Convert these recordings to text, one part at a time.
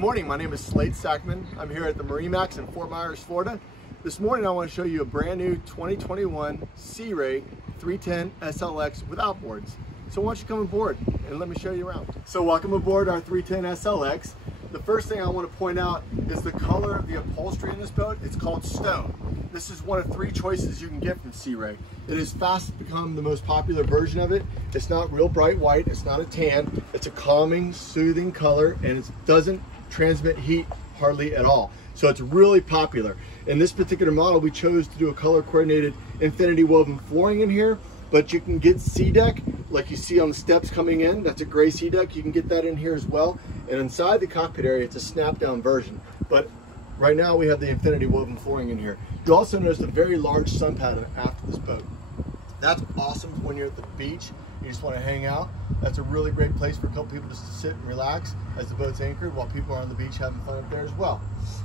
Good morning, my name is Slade Sackman. I'm here at the MarineMax in Fort Myers, Florida. This morning I want to show you a brand new 2021 Sea Ray 310 SLX with outboards. So why don't you come aboard and let me show you around. So welcome aboard our 310 SLX. The first thing I want to point out is the color of the upholstery in this boat. It's called stone. This is one of three choices you can get from Sea Ray. It has fast become the most popular version of it. It's not real bright white, it's not a tan. It's a calming, soothing color, and it doesn't transmit heat hardly at all. So it's really popular. In this particular model, we chose to do a color coordinated infinity woven flooring in here, but you can get sea deck like you see on the steps coming in. That's a gray sea deck. You can get that in here as well. And inside the cockpit area, it's a snap down version. But right now we have the infinity woven flooring in here. You also notice a very large sun pattern after this boat. That's awesome when you're at the beach. You just want to hang out. That's a really great place for a couple people just to sit and relax as the boat's anchored while people are on the beach having fun up there as well.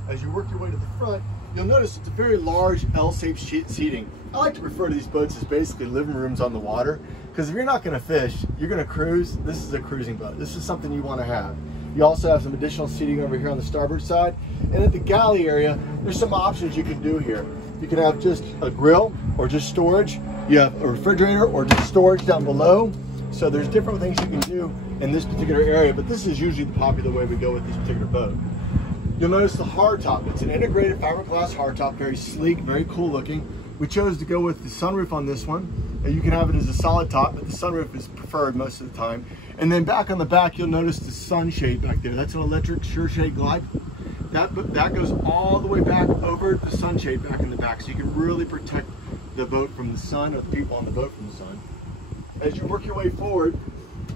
As you work your way to the front, you'll notice it's a very large L-shaped seating. I like to refer to these boats as basically living rooms on the water, because if you're not going to fish, you're going to cruise, this is a cruising boat. This is something you want to have. You also have some additional seating over here on the starboard side. And at the galley area, there's some options you can do here. You can have just a grill or just storage. You have a refrigerator or just storage down below. So there's different things you can do in this particular area, but this is usually the popular way we go with this particular boat. You'll notice the hardtop. It's an integrated fiberglass hardtop, very sleek, very cool looking. We chose to go with the sunroof on this one. You can have it as a solid top, but the sunroof is preferred most of the time. And then back on the back, you'll notice the sunshade back there. That's an electric sure shade glide. That goes all the way back over the sunshade back in the back, so you can really protect the boat from the sun or the people on the boat from the sun. As you work your way forward,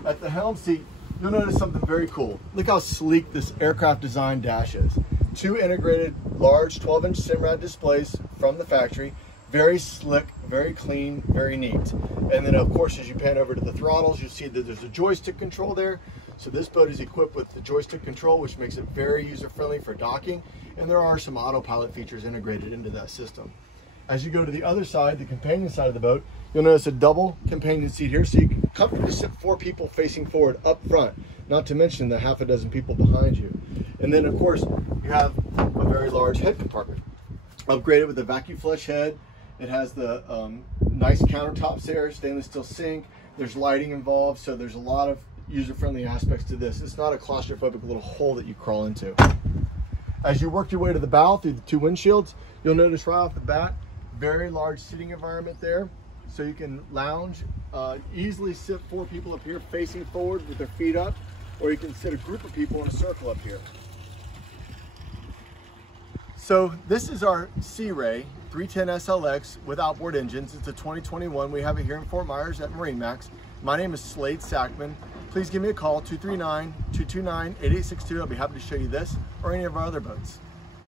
at the helm seat, you'll notice something very cool. Look how sleek this aircraft design dash is. Two integrated large 12-inch Simrad displays from the factory. Very slick, very clean, very neat. And then of course, as you pan over to the throttles, you'll see that there's a joystick control there. So this boat is equipped with the joystick control, which makes it very user-friendly for docking. And there are some autopilot features integrated into that system. As you go to the other side, the companion side of the boat, you'll notice a double companion seat here, so you can comfortably sit 4 people facing forward up front, not to mention the half a dozen people behind you. And then of course, you have a very large head compartment, upgraded with a vacuum flush head. It has the nice countertops there, stainless steel sink. There's lighting involved, so there's a lot of user-friendly aspects to this. It's not a claustrophobic little hole that you crawl into. As you work your way to the bow through the 2 windshields, you'll notice right off the bat, very large sitting environment there. So you can lounge, easily sit 4 people up here facing forward with their feet up, or you can sit a group of people in a circle up here. So this is our Sea Ray 310 SLX with outboard engines. It's a 2021. We have it here in Fort Myers at MarineMax. My name is Slade Sackman. Please give me a call, 239-229-8862. I'll be happy to show you this or any of our other boats.